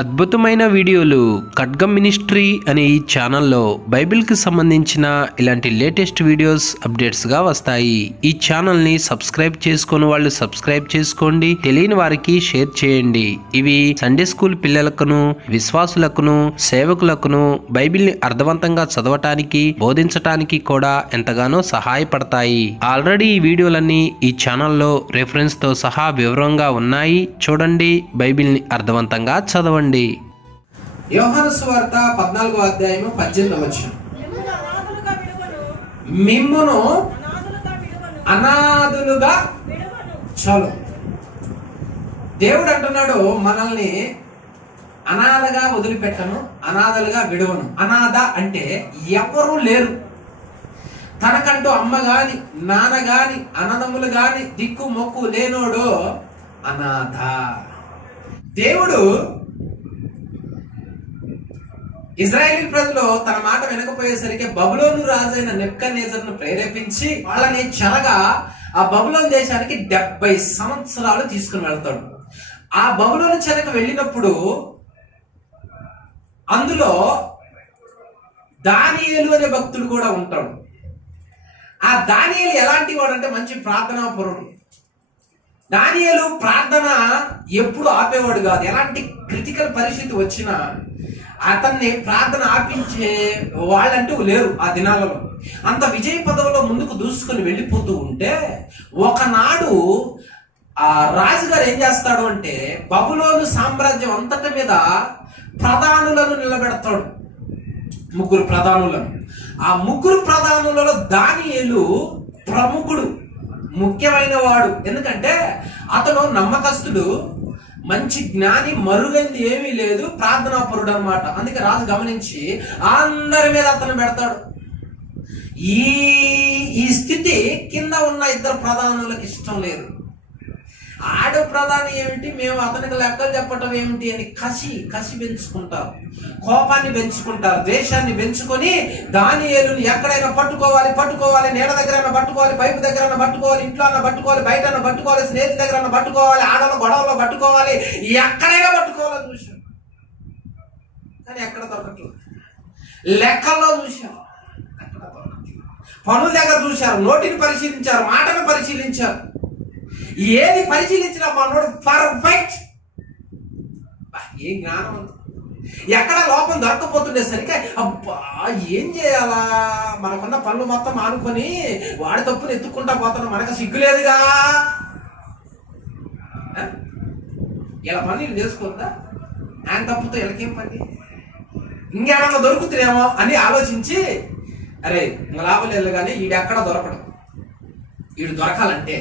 అద్భుతమైన వీడియోలు ఖడ్గం మినిస్ట్రీ అనే ఈ ఛానల్లో బైబిల్కి సంబంధించిన ఇలాంటి లేటెస్ట్ వీడియోస్ అప్డేట్స్గా వస్తాయి. ఈ ఛానల్ని సబ్స్క్రైబ్ చేసుకుని వాళ్ళు సబ్స్క్రైబ్ చేసుకోండి, తెలియని వారికి షేర్ చేయండి. ఇవి సండే స్కూల్ పిల్లలకును, విశ్వాసులకును, సేవకులకును బైబిల్ని అర్థవంతంగా చదవటానికి, బోధించటానికి కూడా ఎంతగానో సహాయపడతాయి. ఆల్రెడీ ఈ వీడియోలన్నీ ఈ ఛానల్లో రెఫరెన్స్తో సహా వివరంగా ఉన్నాయి. చూడండి, బైబిల్ని అర్థవంతంగా చదవండి. యోహాను సువార్త 14వ అధ్యాయము 18వ వచనం. మిమ్మును అనాథులుగా చాలు. దేవుడు అంటున్నాడు, మనల్ని అనాథగా వదిలిపెట్టను, అనాథలుగా విడవను. అనాథ అంటే ఎవరు లేరు, తనకంటూ అమ్మ గాని నాన్న గాని అన్నదమ్ములు గాని దిక్కు మొక్కు లేనోడు అనాథ. దేవుడు ఇజ్రాయేల్ ప్రజలు తన మాట వినకపోయేసరికి బబులోను రాజైన నెబుకద్నెజరును ప్రేరేపించి వాళ్ళని చెరగా ఆ బబులోను దేశానికి 70 సంవత్సరాలు తీసుకుని వెళ్తాడు. ఆ బబులోను చెరకు వెళ్ళినప్పుడు అందులో దానియేలు అనే భక్తుడు కూడా ఉంటాడు. ఆ దానియేలు ఎలాంటి వాడు అంటే మంచి ప్రార్థనాపరుడు. దానియేలు ప్రార్థన ఎప్పుడు ఆపేవాడు కాదు. ఎలాంటి క్రిటికల్ పరిస్థితి వచ్చినా అతన్ని ప్రార్థన ఆపించే వాళ్ళంటూ లేరు ఆ దినాలలో. అంత విజయ పదవిలో ముందుకు దూసుకొని వెళ్ళిపోతూ ఉంటే ఒకనాడు ఆ రాజుగారు ఏం చేస్తాడు అంటే బబులోను సామ్రాజ్యం అంతటి మీద ప్రధానులను నిలబెడతాడు, 3 ప్రధానులను. ఆ 3 ప్రధానులలో దానియేలు ప్రముఖుడు, ముఖ్యమైన వాడు. ఎందుకంటే అతను నమ్మకస్తుడు, మంచి జ్ఞాని, మరుగైంది ఏమీ లేదు, ప్రార్థనాపరుడు అనమాట. అందుకే రాజు గమనించి అందరి మీద అతను పెడతాడు. ఈ స్థితి కింద ఉన్న 2 ప్రధానులకు ఇష్టం లేదు. ఆడు ప్రధాని ఏమిటి, మేము అతనికి లెక్కలు చెప్పటం ఏమిటి అని కసి పెంచుకుంటారు, కోపాన్ని పెంచుకుంటారు, దేశాన్ని పెంచుకొని దానియేలుని ఎక్కడైనా పట్టుకోవాలి, నీళ్ళ దగ్గర పట్టుకోవాలి, పైపు దగ్గర పట్టుకోవాలి, ఇంట్లో అన్న పట్టుకోవాలి, బయట పట్టుకోవాలి, స్నేహితుల దగ్గర పట్టుకోవాలి, ఆడలో గొడవలో పట్టుకోవాలి, ఎక్కడైనా పట్టుకోవాలని చూశారు. కానీ ఎక్కడ దొరకట్లేదు. లెక్కల్లో చూశారు, ఎక్కడ దొరకట్లేదు. పనుల దగ్గర చూశారు, నోటిని పరిశీలించారు, మాటను పరిశీలించారు. ఏది పరిశీలించినా మనోడు పర్ఫెక్ట్. ఏ జ్ఞానం, ఎక్కడ లోపం దొరకపోతుండేసరికి అబ్బా ఏం చేయాలా, మనకున్న పనులు మొత్తం ఆనుకొని వాడి తప్పులు ఎత్తుకుంటా పోతున్నా, మనకు సిగ్గులేదుగా, ఇలా పనులు చేసుకోద్దా, ఆయన తప్పుతో వీళ్ళకేం పని, ఇంకేమన్నా దొరుకుతుందేమో అని ఆలోచించి అరే ఇంకా లాభం లేదు కానీ ఈడెక్కడ దొరకడు, వీడు దొరకాలంటే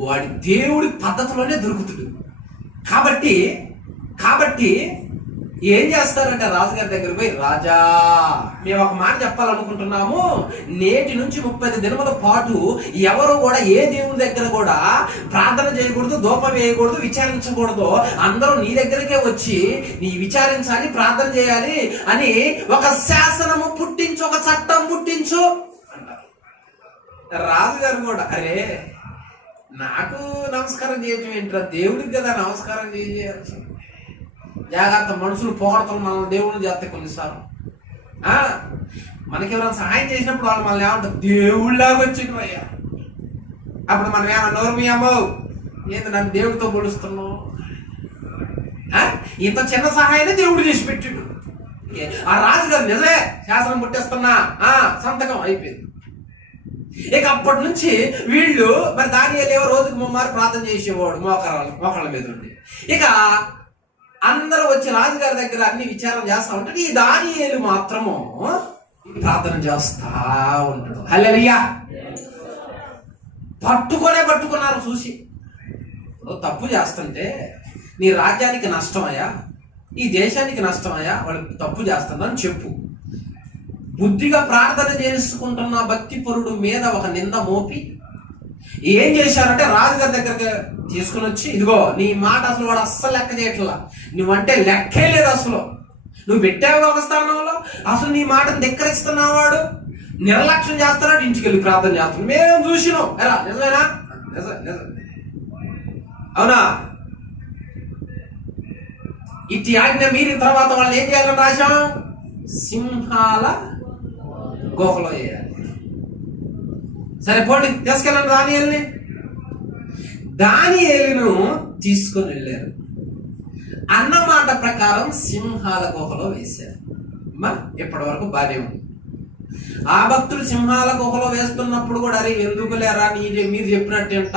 వాడి దేవుడి పద్ధతిలోనే దొరుకుతుడు. కాబట్టి ఏం చేస్తారంటే రాజుగారి దగ్గర పోయి, రాజా మేము ఒక మాట చెప్పాలనుకుంటున్నాము, నేటి నుంచి 30 దినముల పాటు ఎవరు కూడా ఏ దేవుని దగ్గర కూడా ప్రార్థన చేయకూడదు, ధూపం వేయకూడదు, విచారించకూడదు, అందరూ నీ దగ్గరికే వచ్చి నీ విచారించాలి, ప్రార్థన చేయాలి అని ఒక శాసనము పుట్టించు, ఒక చట్టం పుట్టించు అంటారు. రాజుగారు కూడా అరే నాకు నమస్కారం చేయటం ఏంట్రా, దేవుడికి కదా నమస్కారం చేయాల్సి, జాగ్రత్త మనుషులు పోగొడతాం మనం దేవుడిని చేస్తే కొన్నిసార్లు. మనకి ఎవరైనా సహాయం చేసినప్పుడు వాళ్ళు మనల్ని ఏమంటారు, దేవుళ్ళలాగా వచ్చిండు అయ్యా. అప్పుడు మనం ఏమన్నా నోరు మీ అమ్మో ఏంటి నన్ను దేవుడితో పొడుస్తున్నావు, ఇంత చిన్న సహాయాన్ని దేవుడు చేసి పెట్టిండు. ఆ రాజుగారు నిజమే శాసనం పుట్టేస్తున్నా, సంతకం అయిపోయింది. ఇక అప్పటి నుంచి వీళ్ళు మరి దానియేలు రోజుకు 3 మారు ప్రార్థన చేసేవాడు మోకాళ్ళ మీద ఉండి. ఇక అందరూ వచ్చి రాజుగారి దగ్గర అన్ని విచారం చేస్తా ఉంటాడు. ఈ దానియేలు మాత్రము ప్రార్థన చేస్తా ఉంటాడు. హల్లెలూయా. పట్టుకున్నారు చూసి. తప్పు చేస్తుంటే నీ రాజ్యానికి నష్టమయ్యా, ఈ దేశానికి నష్టమయ్యా, వాళ్ళు తప్పు చేస్తుందని చెప్పు. బుద్ధిగా ప్రార్థన చేసుకుంటున్న భక్తిపరుడు మీద ఒక నింద మోపి ఏం చేశారంటే రాజుగారి దగ్గరికి తీసుకుని వచ్చి, ఇదిగో నీ మాట అసలు వాడు అస్సలు లెక్క చేయట్లా, నువ్వంటే లెక్కే లేదు, అసలు నువ్వు పెట్టావు ఒక స్థానంలో, అసలు నీ మాటను ధిక్కరిస్తున్నావు, వాడు నిర్లక్ష్యం చేస్తున్నాడు, ఇంటికి వెళ్ళి ప్రార్థన చేస్తున్నాడు, మేము చూసినాం. ఎలా నిజమేనా? నిజం. అవునా? ఇటు ఆజ్ఞ మీరిన తర్వాత వాళ్ళు ఏం చేయాలని రాశాం? సింహాల గుహలో వేయాలి. సరే పోండి, తీసుకెళ్ళండి దానియేలుని. దానియేలును తీసుకొని వెళ్ళారు. అన్నమాట ప్రకారం సింహాల గుహలో వేశారు. ఇప్పటి వరకు బానే ఉంది. ఆ భక్తులు సింహాల గుహలో వేస్తున్నప్పుడు కూడా, అరే ఎందుకు లేరా మీరు చెప్పినట్టేంట,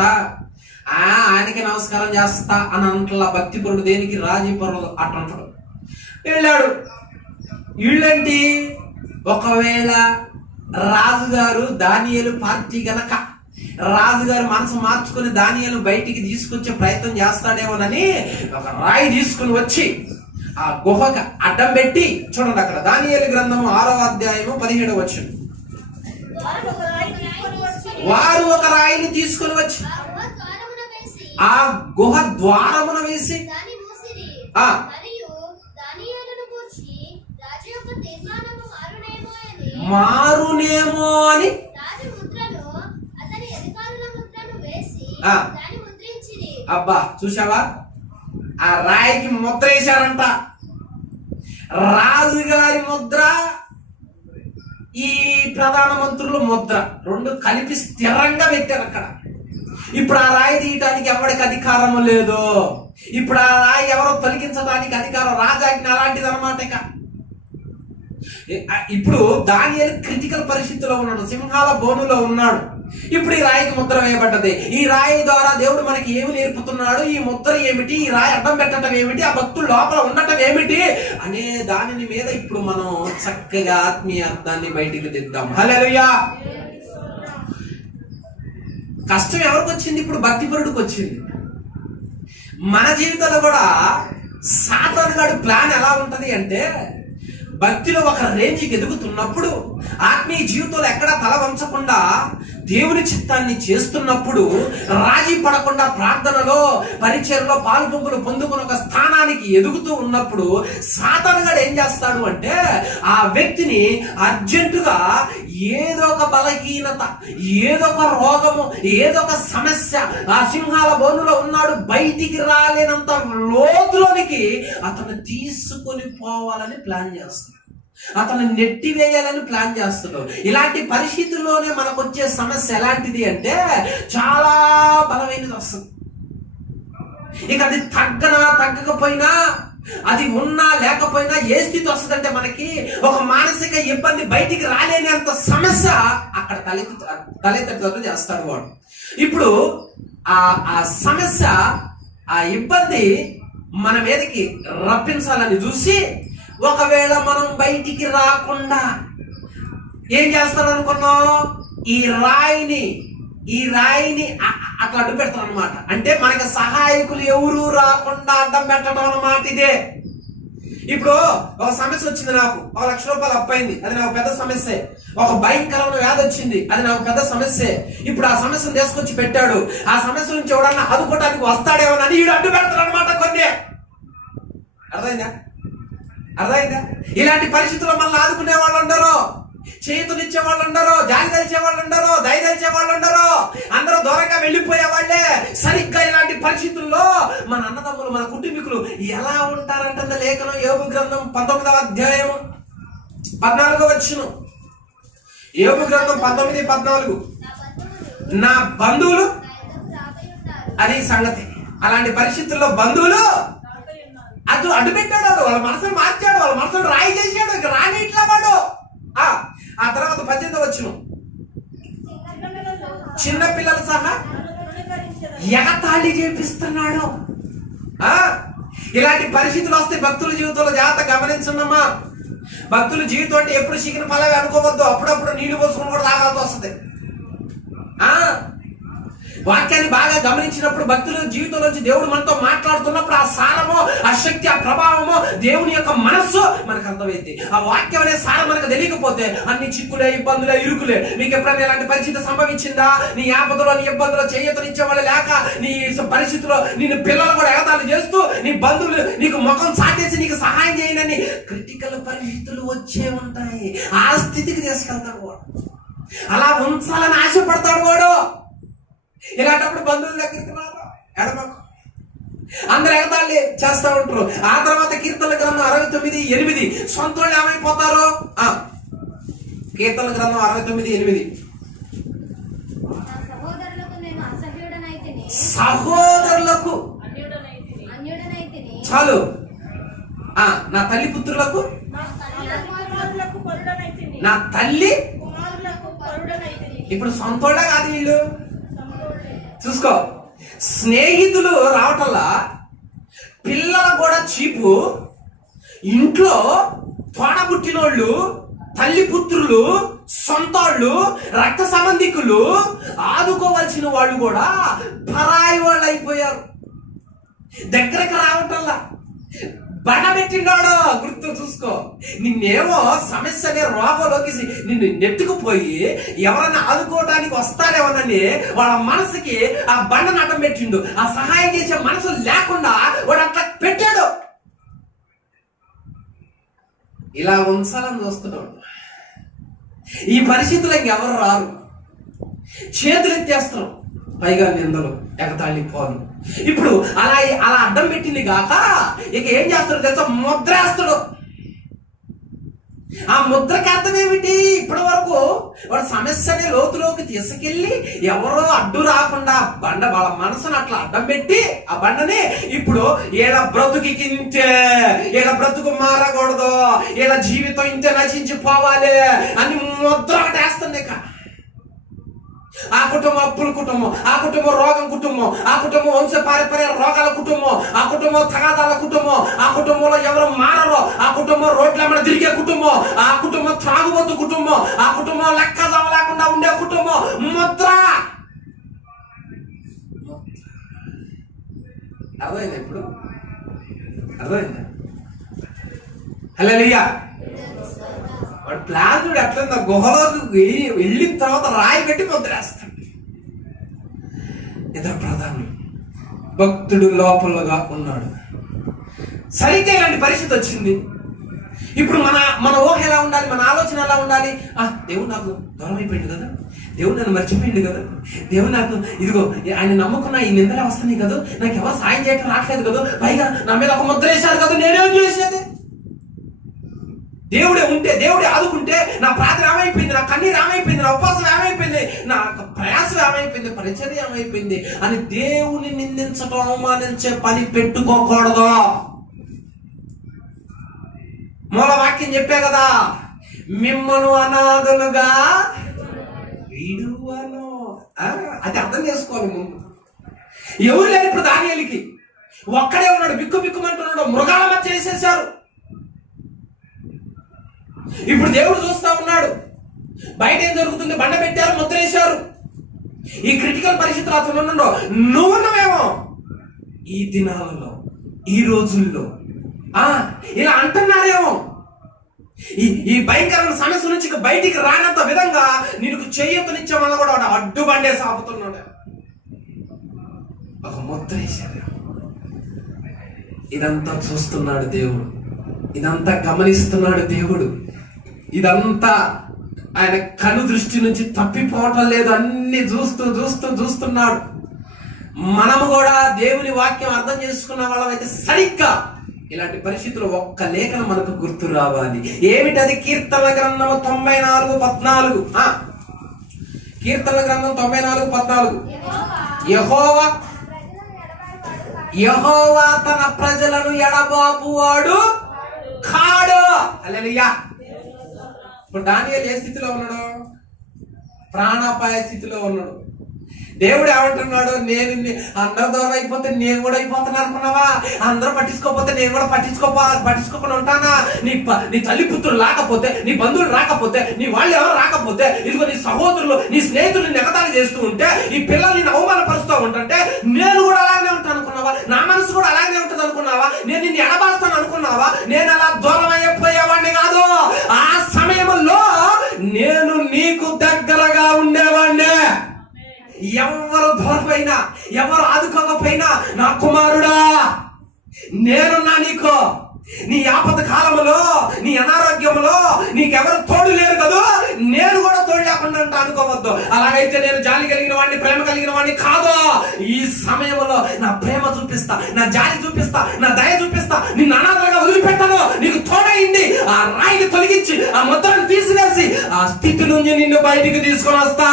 ఆయనకి నమస్కారం చేస్తా అని అంటలా. భక్తి పరుడు దేనికి? రాజీ పరుడు అట్లంటాడు. వెళ్ళాడు. వీళ్ళంటి ఒకవేళ రాజుగారు దానియేలు పార్టీ గనక రాజుగారు మనసు మార్చుకుని దానియేలు బయటికి తీసుకొచ్చే ప్రయత్నం చేస్తాడేమోనని ఒక రాయి తీసుకుని వచ్చి ఆ గుహకు అడ్డం పెట్టి, చూడండి అక్కడ దానియేలు గ్రంథము 6వ అధ్యాయము 17వ వచనం. వారు ఒక రాయిని తీసుకుని వచ్చి ఆ గుహ ద్వారమున వేసి మారునేమో అని అబ్బా చూసావా, ఆ రాయికి ముద్ర వేశారంట. రాజుగారి ముద్ర, ఈ ప్రధాన మంత్రుల ముద్ర, రెండు కలిపి స్థిరంగా పెట్టారు అక్కడ. ఇప్పుడు ఆ రాయి తీయటానికి ఎవరికి అధికారం లేదు. ఇప్పుడు ఆ రాయి ఎవరో తొలగించడానికి అధికారం రాజాజ్ఞ అలాంటిది అనమాట. ఇప్పుడు దానియేలు క్రిటికల్ పరిస్థితిలో ఉన్నాడు, సింహాల బోనులో ఉన్నాడు. ఇప్పుడు ఈ రాయికి ముద్ర వేయబడ్డది. ఈ రాయి ద్వారా దేవుడు మనకి ఏమి నేర్పుతున్నాడు, ఈ ముద్ర ఏమిటి, ఈ రాయి అడ్డం పెట్టడం ఏమిటి, ఆ భక్తులు లోపల ఉండటం ఏమిటి అనే దానిని మీద ఇప్పుడు మనం చక్కగా ఆత్మీయ అర్థాన్ని బయటికి తెద్దాం. హల్లెలూయా. కష్టం ఎవరికి వచ్చింది? ఇప్పుడు భక్తిపరుడికి వచ్చింది. మన జీవితంలో కూడా సాతాను గాడి ప్లాన్ ఎలా ఉంటది అంటే, భక్తిలో ఒక రేంజ్కి ఎదుగుతున్నప్పుడు, ఆత్మీయ జీవితంలో ఎక్కడా తల వంచకుండా దేవుని చిత్తాన్ని చేస్తున్నప్పుడు, రాజీ పడకుండా ప్రార్థనలో పరిచర్లో పాల్పొంపులు పొందుకుని ఒక స్థానానికి ఎదుగుతూ ఉన్నప్పుడు సాతానుగాడు ఏం చేస్తాడు అంటే, ఆ వ్యక్తిని అర్జెంటుగా ఏదో ఒక బలహీనత, ఏదో ఒక రోగము, ఏదో ఒక సమస్య, ఆ సింహాల బోనులో ఉన్నాడు, బయటికి రాలేనంత లోతులోనికి అతను తీసుకొని పోవాలని ప్లాన్ చేస్తాడు. అతను నెట్టివేయాలని ప్లాన్ చేస్తున్నాడు. ఇలాంటి పరిస్థితుల్లోనే మనకు వచ్చే సమస్య ఎలాంటిది అంటే, చాలా బలమైనది వస్తుంది. ఇక అది తగ్గకపోయినా, అది ఉన్నా లేకపోయినా ఏ స్థితి వస్తుందంటే, మనకి ఒక మానసిక ఇబ్బంది, బయటికి రాలేనంత సమస్య అక్కడ తలెత్తేటట్టు చేస్తాడు వాడు. ఇప్పుడు ఆ సమస్య, ఆ ఇబ్బంది మన మీదకి రప్పించాలని చూసి, ఒకవేళ మనం బయటికి రాకుండా ఏం చేస్తాడు అనుకున్నాం, ఈ రాయిని అట్లా అడ్డు పెడతారు అనమాట. అంటే మనకి సహాయకులు ఎవరు రాకుండా అడ్డం పెట్టడం అన్నమాట ఇదే. ఇప్పుడు ఒక సమస్య వచ్చింది, నాకు 1 లక్ష రూపాయలు అప్పైంది, అది నాకు పెద్ద సమస్య. ఒక భయంకరమైన వ్యాధి వచ్చింది, అది నాకు పెద్ద సమస్య. ఇప్పుడు ఆ సమస్యను తీసుకొచ్చి పెట్టాడు. ఆ సమస్య నుంచి ఎవడన్నా ఆదుకోవడానికి వస్తాడేమోనని వీడు అడ్డు పెడతాడు అనమాట కొన్ని. అర్థమైందా? ఇలాంటి పరిస్థితుల్లో మనల్ని ఆదుకునే వాళ్ళు ఉండరు, చేతులిచ్చే వాళ్ళు ఉండరు, జాలి తెలిసే వాళ్ళు ఉండరు, దయ తెలిసే వాళ్ళు ఉండరు, అందరూ దూరంగా వెళ్ళిపోయే వాళ్ళే. సరిగ్గా ఇలాంటి పరిస్థితుల్లో మన అన్నదమ్ములు, మన కుటుంబీకులు ఎలా ఉంటారంటే, లేఖనం యోబు గ్రంథం 19వ అధ్యాయం 14వ వచనం. యోబు గ్రంథం 19:14. నా బంధువులు, అది సంగతి. అలాంటి పరిస్థితుల్లో బంధువులు అడ్డు పెట్టాడు, వాళ్ళ మనసును మార్చాడు, వాళ్ళ మనసును రాయి చేశాడు, ఇక రాని ఇట్లా వాడు. ఆ తర్వాత 18వ వచనం, చిన్న పిల్లలు సహా ఎగతాళి చేపిస్తున్నాడు. ఇలాంటి పరిస్థితులు వస్తే భక్తుల జీవితంలో జాగ్రత్త గమనించమ్మా. భక్తుల జీవితం అంటే ఎప్పుడు చికెన్ పలావి అనుకోవద్దు. అప్పుడప్పుడు నీళ్లు పోసుకుని కూడా తాగాల్సి వస్తుంది. వాక్యాన్ని బాగా గమనించినప్పుడు, భక్తుల జీవితంలోంచి దేవుడు మనతో మాట్లాడుతున్నప్పుడు ఆ సారము, ఆ శక్తి, ఆ ప్రభావము, దేవుని యొక్క మనస్సు మనకు అర్థమైంది. ఆ వాక్యం అనే సారం మనకు తెలియకపోతే అన్ని చిక్కులే, ఇబ్బందులే, ఇరుకులే. మీకు ఎప్పుడైనా ఇలాంటి పరిస్థితి సంభవించిందా? నీ ఆపదలో, నీ ఇబ్బందులో చేయూతనిచ్చే వాళ్ళు లేక, నీ పరిస్థితిలో నిన్ను పిల్లలు కూడా ఎగతాళి చేస్తూ, నీ బంధువులు నీకు ముఖం చాటేసి నీకు సహాయం చేయనని క్రిటికల్ పరిస్థితులు వచ్చే ఉంటాయి. ఆ స్థితికి తీసుకెళ్తాడు వాడు. అలా ఉంచాలని ఆశపడతాడు వాడు. ఇలాంటప్పుడు బంధువుల దగ్గరికి రాదు, ఎడమకు. అందరు ఎగతాళి చేస్తా ఉంటారు. ఆ తర్వాత కీర్తనల గ్రంథం 69:8 సొంత వాళ్ళు ఏమైపోతారు? కీర్తనల గ్రంథం 69:8 సహోదరులకు చాలు నా తల్లి పుత్రులకు నా తల్లి. ఇప్పుడు సొంతోళ్ళే కాదు వీళ్ళు. చూసుకో, స్నేహితులు రావటంలా పిల్లలు కూడా చీపు. ఇంట్లో తోడబుట్టినోళ్ళు, తల్లి పుత్రులు, సొంతోళ్ళు, రక్త సంబంధికులు, ఆదుకోవాల్సిన వాళ్ళు కూడా పరాయి వాళ్ళు అయిపోయారు. దగ్గరకు రావటంలా బండ పెట్టిండాడు. గుర్తు చూసుకో, నిన్నేమో సమస్య అనే రోగంలోకి నిన్ను నెట్టుకుపోయి ఎవరన్నా ఆదుకోవడానికి వస్తారేమోనని వాళ్ళ మనసుకి ఆ బండను అడ్డం పెట్టిండు. ఆ సహాయం చేసే మనసు లేకుండా వాడు అట్లా పెట్టాడు. ఇలా ఉంచాలని చూస్తున్నాడు. ఈ పరిస్థితుల్లో ఇంకెవరు రారు. చేతులు ఎత్తేస్తారు, పైగా నిందలు, ఎగతాళి, పోను. ఇప్పుడు అలా అడ్డం పెట్టింది కాక ఇక ఏం చేస్తాడు తెలుసా? ముద్రేస్తాడు. ఆ ముద్రకి అర్థం ఏమిటి? ఇప్పటి వరకు వాడు సమస్యని లోతులోకి తీసుకెళ్లి ఎవరో అడ్డు రాకుండా బండ వాళ్ళ మనసును అట్లా అడ్డం పెట్టి ఆ బండని ఇప్పుడు ఇలా బ్రతుకి ఇంతే, ఇలా బ్రతుకు మారకూడదు, ఇలా జీవితం ఇంతే నశించిపోవాలి అని ముద్ర ఒకటి వేస్తుంది. ఇక ఆ కుటుంబం అప్పుల కుటుంబం, ఆ కుటుంబం రోగం కుటుంబం, ఆ కుటుంబం వంశ పారంపర్య రోగాల కుటుంబం, ఆ కుటుంబం తగాదాల కుటుంబం, ఆ కుటుంబంలో ఎవరు మారరో, ఆ కుటుంబం రోడ్ల తిరిగే కుటుంబం, ఆ కుటుంబం త్రాగుబోతు కుటుంబం, ఆ కుటుంబం లెక్క లేకుండా ఉండే కుటుంబం. ముద్ర అర్థమైందా? ఇప్పుడు అర్థమైందా? హల్లెలూయా. వాడు ప్లాన్ చూడు ఎట్లా గుహలోకి వెళ్ళిన తర్వాత రాయి పెట్టి ముద్రేస్తాడు. ఇద్దరు ప్రధాని భక్తుడు లోపలగా ఉన్నాడు. సరిగ్గా ఇలాంటి పరిస్థితి వచ్చింది. ఇప్పుడు మన ఊహ ఎలా ఉండాలి, మన ఆలోచన ఎలా ఉండాలి? దేవుడు నాకు దూరం అయిపోయింది కదా, దేవుడు నన్ను మర్చిపోయింది కదా, దేవుడు నాకు ఇదిగో ఆయన నమ్ముకున్న ఈ నిందలే వస్తున్నాయి కదా, నాకు ఎవరు సాయం చేయటం రావట్లేదు కదా, పైగా నా మీద ఒక ముద్ర వేశారు కదా, నేనేం చేసేది? దేవుడే ఉంటే, దేవుడే ఆదుకుంటే నా ప్రార్థన ఏమైపోయింది, నా కన్నీరు ఏమైపోయింది, నా ఉపవాసం ఏమైపోయింది, నా ప్రయాసం ఏమైపోయింది, పరిచర్య ఏమైపోయింది అని దేవుని నిందించడం, అవమానించే పని పెట్టుకోకూడదు. మూల వాక్యం చెప్పే కదా, మిమ్మను అనాథలుగా విడువను. అది అర్థం చేసుకోవాలి ముందు. ఎవరు లేరు ఇప్పుడు దానియేలుకి, ఒక్కడే ఉన్నాడు, బిక్కుమంటున్నాడు. మృగాల మధ్య చేసేశారు. ఇప్పుడు దేవుడు చూస్తా ఉన్నాడు. బయట ఏం జరుగుతుంది? బండ పెట్టారు, ముద్ర వేశారు. ఈ క్రిటికల్ పరిస్థితులు అతను ఉన్నాడు. నువ్వున్నావేమో ఈ దినాలలో, ఈ రోజుల్లో ఇలా అంటున్నారేమో. ఈ భయంకరమైన సమస్య నుంచి బయటికి రానంత విధంగా నీకు చేయతనిచ్చే వల్ల కూడా వాడు అడ్డు బండే సాపుతున్నాడు. ఒక ముద్ర వేశాడు. ఇదంతా చూస్తున్నాడు దేవుడు, ఇదంతా గమనిస్తున్నాడు దేవుడు. ఇదంతా ఆయన కను దృష్టి నుంచి తప్పిపోవటం లేదు. అన్ని చూస్తున్నాడు. మనము కూడా దేవుని వాక్యం అర్థం చేసుకున్న వాళ్ళమైతే సరిగ్గా ఇలాంటి పరిస్థితులు ఒక్క లేఖనం మనకు గుర్తు రావాలి. ఏమిటది? కీర్తనల గ్రంథం 94:14. కీర్తనల గ్రంథం 94:14. యెహోవా తన ప్రజలను ఎడబాపువాడు కాడు. హల్లెలూయా. ఇప్పుడు దానియేలు ఏ స్థితిలో ఉన్నాడు? ప్రాణాపాయ స్థితిలో ఉన్నాడు. దేవుడు ఏమంటున్నాడు? నేను అందరూ దూరం అయిపోతే నేను కూడా అయిపోతాను అనుకున్నావా? అందరూ పట్టించుకోకపోతే నేను కూడా పట్టించుకోకుండా ఉంటానా? నీ తల్లి పుత్రులు రాకపోతే, నీ బంధువులు రాకపోతే, నీ వాళ్ళు ఎవరు రాకపోతే, ఇదిగో నీ సహోదరులు, నీ స్నేహితులు ఎగతాళి చేస్తూ ఉంటే, ఈ పిల్లల్ని నేను అవమానపరుస్తూ ఉంటుంటే నేను కూడా అలాగే ఉంటాను అనుకున్నావా? నా మనసు కూడా అలాగే ఉంటుంది అనుకున్నావా? నేను నిన్ను ఎడబాస్తాను అనుకున్నావా? నేను అలా దూరం అయిపోయేవాడిని కాదు. ఆ సమయంలో నేను నీకు దగ్గరగా ఉండేవాడిని. ఎవరు దూరమైనా, ఎవరు ఆదుకోకపోయినా, నా కుమారుడా నేనున్నా నీకు. నీ ఆపద కాలంలో, నీ అనారోగ్యంలో నీకెవరు తోడు లేరు కదా, నేను కూడా తోడు లేకుండా లేకుండా అంట అనుకోవద్దు. అలాగైతే నేను జాలి కలిగిన వాడిని, ప్రేమ కలిగిన వాడిని కాదు. ఈ సమయంలో నా ప్రేమ చూపిస్తా, నా జాలి చూపిస్తా, నా దయ చూపిస్తా, నిన్ను అనాథలుగా వదిలిపెట్టాను, నీకు తోడైంది. ఆ రాయిని తొలగించి, ఆ ముద్రను తీసివేసి, ఆ స్థితి నుంచి నిన్ను బయటికి తీసుకొని వస్తా.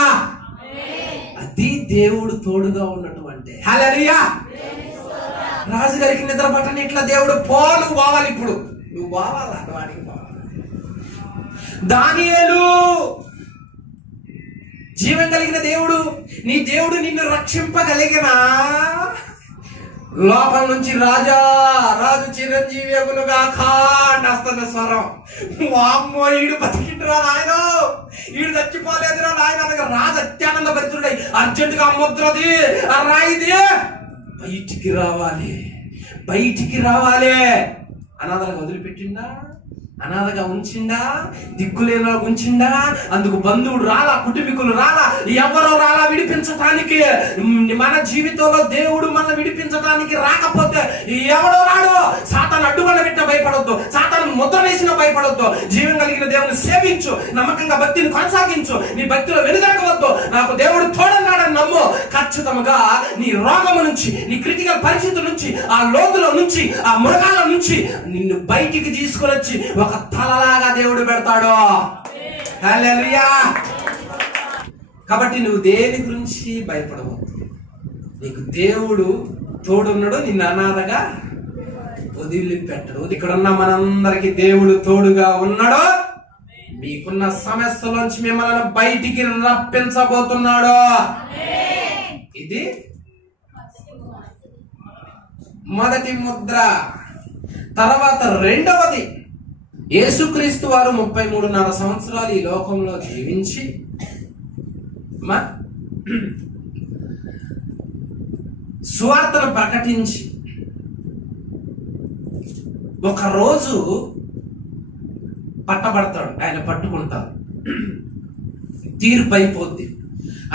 అది దేవుడు తోడుగా ఉండటం అంటే. హల్లెలూయా. రాజుగారికి నిద్ర పట్టని ఇట్లా దేవుడు నువ్వు పోవాలి. ఇప్పుడు నువ్వు పోవాలా, వాడికి పోవాలి. దానియేలు జీవం కలిగిన దేవుడు, నీ దేవుడు నిన్ను రక్షింపగలిగినా లోపల నుంచి రాజు చిరంజీవి అగునుగాక వస్తున్న స్వరం. వామ్మో, ఈడు బతికిండ్రా నాయన, ఈడు చచ్చిపోలేదురా నాయన అనగా రాజు అత్యానంద భరితుడై అర్జెంటుగా ముద్రది, ఆ రాయిది బయటికి రావాలి. అనాథలుగా వదిలిపెట్టిందా, అనాథగా ఉంచిందా, దిక్కులేనా ఉంచిందా? అందుకు బంధువుడు రాలా, కుటుంబీకులు రాలా, ఎవరో రాలా విడిపించటానికి. మన జీవితంలో దేవుడు మనల్ని విడిపించటానికి రాకపోతే ఎవడో రాడు. సాతాను అడ్డుగొండ పెట్టిన భయపడొద్దు, సాతాను ముద్ర వేసిన భయపడొద్దు. జీవం కలిగిన దేవుని సేవించు, నమ్మకంగా భక్తిని కొనసాగించు, నీ భక్తిలో వెనుదరగవద్దు. నాకు దేవుడు తోడన్నాడని నమ్ము. ఖచ్చితంగా నీ రోగము నుంచి, నీ క్రిటికల్ పరిస్థితుల నుంచి, ఆ లోతులో నుంచి, ఆ మృగాల నుంచి నిన్ను బయటికి తీసుకొని వచ్చి ఒక తలలాగా దేవుడు పెడతాడు. హల్లెలూయా. కాబట్టి నువ్వు దేని గురించి భయపడవద్దు. నీకు దేవుడు తోడున్నాడు, నిన్ను అనాథగా వదిలిపెట్టడు. ఇక్కడున్న మనందరికి దేవుడు తోడుగా ఉన్నాడు. మీకున్న సమస్యలోంచి మిమ్మల్ని బయటికి రప్పించబోతున్నాడు. ఇది మొదటి ముద్ర. తర్వాత రెండవది, యేసుక్రీస్తు వారు 33.5 సంవత్సరాలు ఈ లోకంలో జీవించి సువార్తను ప్రకటించి ఒకరోజు పట్టబడతాడు. ఆయన పట్టుకుంటారు, తీర్పు అయిపోద్ది,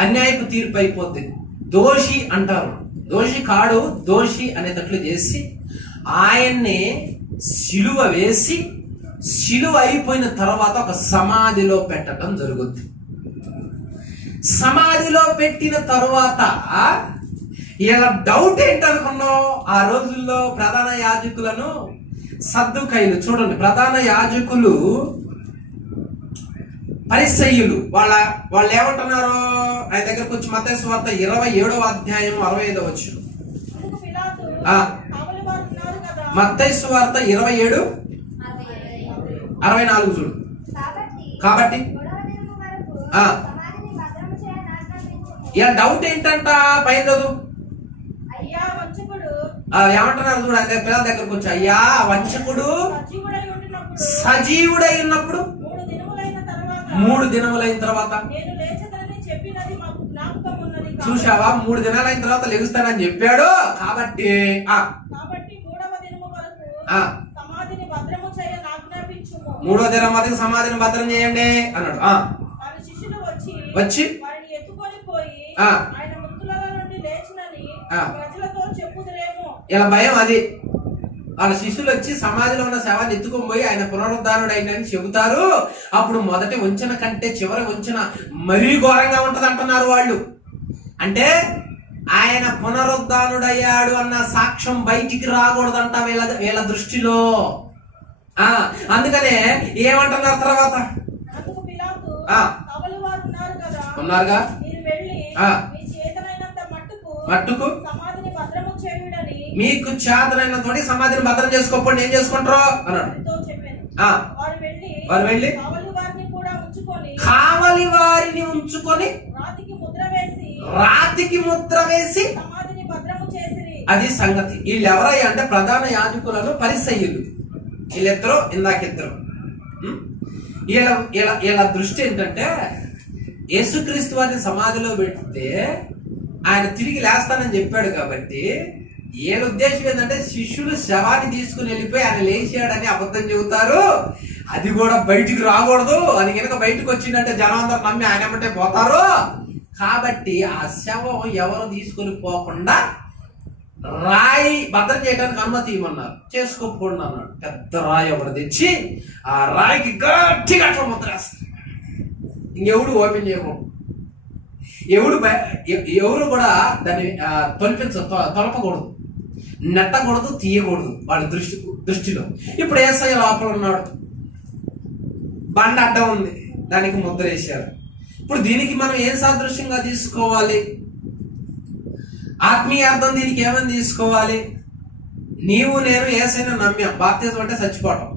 అన్యాయపు తీర్పు అయిపోద్ది. దోషి అంటారు, దోషి కాడు, దోషి అనేటట్లు చేసి ఆయన్ని సిలువ వేసి, సిలువ అయిపోయిన తర్వాత ఒక సమాధిలో పెట్టడం జరుగుద్ది. సమాధిలో పెట్టిన తరువాత ఇలా డౌట్ ఏంటనుకున్నావు? ఆ రోజుల్లో ప్రధాన యాజకులను సద్దుకైలు, చూడండి, ప్రధాన యాజకులు పరిసయ్యులు వాళ్ళు ఏమంటున్నారు? ఆయన దగ్గరకు వచ్చి మత్తయి సువార్త 27వ అధ్యాయం 65వ వచనం. మత్తయి సువార్త 27:64 చూడు. కాబట్టి ఇలా డౌట్ ఏంటంట? పైన చదువు. ఏమంటున్నారు చూడు, ఆయన పిల్లల దగ్గరకు వచ్చి, అయ్యా వంచకుడు సజీవుడై ఉన్నప్పుడు 3 దినములైన తర్వాత, చూసావా, 3 దినాలైన తర్వాత లెగుస్తానని చెప్పాడు. కాబట్టి మూడో దినం వరకు సమాధిని భద్రం చేయండి అన్నాడు. వచ్చి ఇలా భయం అది. వాళ్ళ శిష్యులు వచ్చి సమాధిలో ఉన్న శవాన్ని ఎత్తుకొని పోయి ఆయన పునరుద్ధారుడు అయినని చెబుతారు. అప్పుడు మొదటి వంచన కంటే చివరి వంచన మరీ ఘోరంగా ఉంటది అంటున్నారు వాళ్ళు. అంటే ఆయన పునరుద్ధానుడయ్యాడు అన్న సాక్ష్యం బయటికి రాకూడదంట వీళ్ళ దృష్టిలో. అందుకనే ఏమంటున్నారు తర్వాత? ఉన్నారుగా, మట్టుకు మీకు చేతనైన తోటి సమాధిని భద్రం చేసుకోకపోతే ఏం చేసుకుంటారో అన్నాడు. వారు వెళ్ళి కావలి వారిని ఉంచుకొని రాతికి ముద్ర వేసి అది సంగతి. వీళ్ళు ఎవరయ్యా అంటే ప్రధాన యాజకులను పరిసయ్యులు. వీళ్ళిద్దరు ఇందాకిద్దరు. వీళ్ళ దృష్టి ఏంటంటే యేసుక్రీస్తు వారిని సమాధిలో పెడితే ఆయన తిరిగి లేస్తానని చెప్పాడు. కాబట్టి వీళ్ళ ఉద్దేశం ఏంటంటే శిష్యులు శవాన్ని తీసుకుని వెళ్ళిపోయి ఆయన లేచాడని అబద్ధం చెబుతారు. అది కూడా బయటికి రాకూడదు. అది కనుక బయటకు వచ్చిందంటే జనం అందరూ నమ్మి ఆయన ఏమంటే పోతారు. కాబట్టి ఆ శవం ఎవరు తీసుకుని పోకుండా రాయి భద్రం చేయడానికి అనుమతి ఇవ్వమన్నారు. చేసుకోకపోండి అన్నాడు. పెద్ద రాయి ఒకటి తెచ్చి ఆ రాయికి గట్టిగా అట్లా ముద్రేస్తారు. ఇంకెవడు ఓపెన్ చేయకూడదు. ఎవరు కూడా దాన్ని తొలపకూడదు, నెట్టకూడదు, తీయకూడదు వాళ్ళ దృష్టిలో. ఇప్పుడు యేసయ్య లోపల ఉన్నాడు, బండ అడ్డం ఉంది, దానికి ముద్ర వేశారు. ఇప్పుడు దీనికి మనం ఏం సాదృశ్యంగా తీసుకోవాలి? ఆత్మీయార్థం దీనికి ఏమని తీసుకోవాలి? నీవు నేను యేసయ్యను నమ్మాం. బాప్తిజం అంటే చచ్చిపోవటం.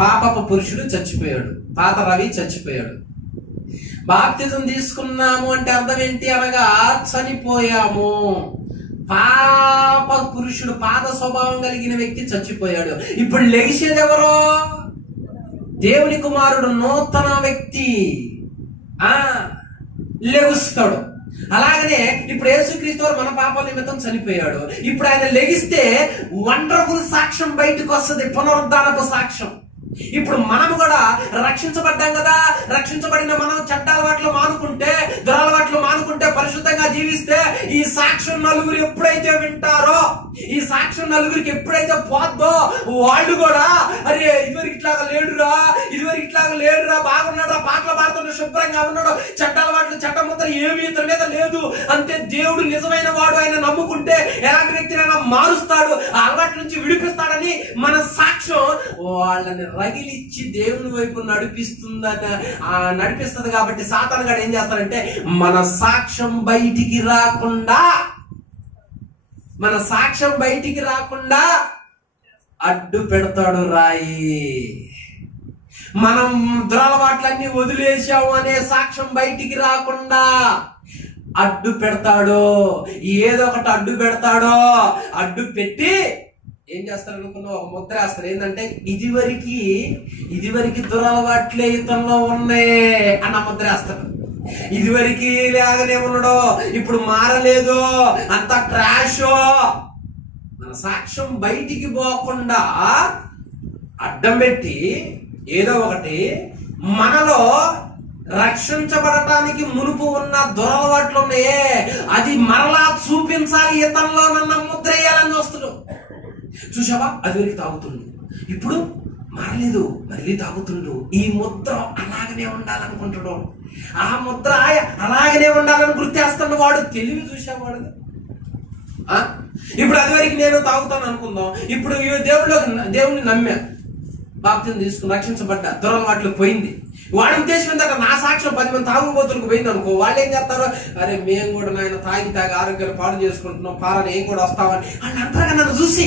పాపపు పురుషుడు చచ్చిపోయాడు, పాత రవి చచ్చిపోయాడు. బాప్తిజం తీసుకున్నాము అంటే అర్థం ఏంటి అనగా చనిపోయాము. పాప పురుషుడు, పాత స్వభావం కలిగిన వ్యక్తి చచ్చిపోయాడు. ఇప్పుడు లెగిసేది ఎవరో? దేవుని కుమారుడు, నూతన వ్యక్తి లెగుస్తాడు. అలాగనే ఇప్పుడు యేసుక్రీస్తు వారు మన పాప నిమిత్తం చనిపోయాడు. ఇప్పుడు ఆయన లెగిస్తే వండర్ఫుల్ సాక్ష్యం బయటకు వస్తుంది, పునరుద్ధానపు సాక్ష్యం. ఇప్పుడు మనము కూడా రక్షించబడ్డాం కదా, రక్షించబడిన మనం చెడ్డ అలవాట్లు మానుకుంటే, దురలవాట్లు మానుకుంటే, పరిశుద్ధంగా జీవిస్తే ఈ సాక్ష్యం నలుగురు ఎప్పుడైతే వింటారో, ఈ సాక్ష్యం నలుగురికి ఎప్పుడైతే పోద్దో, వాళ్ళు కూడా అరే ఇదివరకు ఇట్లాగా లేడురా, బాగున్నాడు, పాటలు పాడుతున్నాడు, శుభ్రంగా ఉన్నాడు, చెడ్డ అలవాట్లు, చెడ్డ ముద్ర ఏమీ ఇతని మీద లేదు, అంతే. దేవుడు నిజమైన వాడు, ఆయన నమ్ముకుంటే ఎలాంటి వ్యక్తినైనా మారుస్తాడు, ఆ అలవాట్ల నుంచి విడిపిస్తాడని మన సాక్ష్యం వాళ్ళని రగిలిచ్చి దేవుని వైపు నడిపిస్తుంది. కాబట్టి సాతాను గాడు ఏం చేస్తాడంటే మన సాక్ష్యం బయటికి రాకుండా అడ్డు పెడతాడు రాయి. మనం దురలవాట్లన్నీ వదిలేసాము అనే సాక్ష్యం బయటికి రాకుండా అడ్డు పెడతాడు. ఏదో ఒకటి అడ్డు పెడతాడో, అడ్డు పెట్టి ఏం చేస్తారు అనుకున్నా, ఒక ముద్ర వేస్తారు. ఏంటంటే ఇదివరకు దురలవాట్లే ఇతనిలో ఉన్నాయి అన్న ముద్ర వేస్తారు. ఇదివరకు లాగానే ఉన్నాడో, ఇప్పుడు మారలేదు, అంత క్రాష్. మన సాక్ష్యం బయటికి పోకుండా అడ్డం పెట్టి ఏదో ఒకటి మనలో రక్షించబడటానికి మునుపు ఉన్న దురలవాట్లు ఉన్నాయే, అది మరలా చూపించాలి, ఇతనిలో నన్న ముద్ర వేయాలని చూస్తున్నాడు. చూసావా, అది వరకు తాగుతుండు, ఇప్పుడు మారలేదు, మళ్ళీ తాగుతుండు. ఈ ముద్ర అలాగనే ఉండాలనుకుంటాడు, ఆ ముద్ర అలాగనే ఉండాలని గుర్తేస్తాడు వాడు. తెలివి చూసేవాడు. ఇప్పుడు అది వరకు నేను తాగుతాను అనుకుందాం, ఇప్పుడు దేవుణ్ణి నమ్మా, బాప్తిజం తీసుకుని రక్షించబడ్డా, దురలవాట్లు పోయింది. వాడి ఉద్దేశం ఏంటంటే నా సాక్ష్యం 10 మంది తాగుబోతులకు పోయింది అనుకో, వాళ్ళు ఏం చేస్తారు, అరే మేము కూడా నాయన తాగి ఆరోగ్యాలు పాడు చేసుకుంటున్నాం, పాలన ఏం కూడా వస్తామని వాళ్ళు అంటారుగా నన్ను చూసి.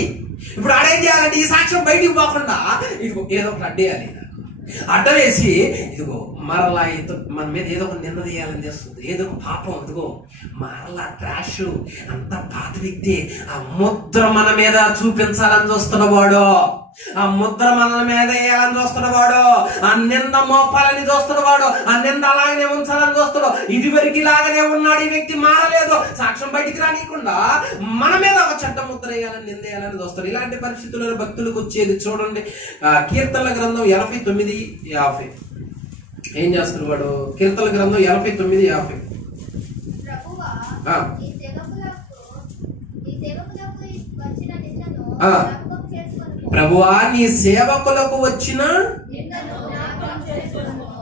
ఇప్పుడు ఆడేం చేయాలంటే ఈ సాక్ష్యం బయటికి పోకుండా ఇదిగో ఏదో ఒకటి అడ్డేయాలి, అడ్డ వేసి ఇదిగో మరలా మన మీద ఏదో ఒక నింద తీయాలని చేస్తుంది, ఏదో ఒక పాపం, ఇదిగో మరలా ట్రాష్, అంత పాత వ్యక్తి, ఆ ముద్ర మన మీద చూపించాలని చూస్తున్నవాడు, ఆ ముద్ర మన మీద వేయాలని చూస్తున్నవాడు, ఆ నింద మోపాలని చూస్తున్నవాడు, ఆ నింద అలాగనే ఉంచాలని చూస్తాడు. ఇదివరకు ఇలాగనే ఉన్నాడు ఈ వ్యక్తి, మారలేదు, సాక్ష్యం బయటికి రానియకుండా మన మీద ఒక చెడ్డ ముద్ర వేయాలని, నింద వేయాలని చూస్తాడు. ఇలాంటి పరిస్థితుల్లో భక్తులకు వచ్చేది చూడండి. కీర్తనల గ్రంథం 89:50 ఏం చేస్తాడు వాడు? కీర్తనల గ్రంథం 89:50 ప్రభువా నీ సేవకులకు వచ్చిన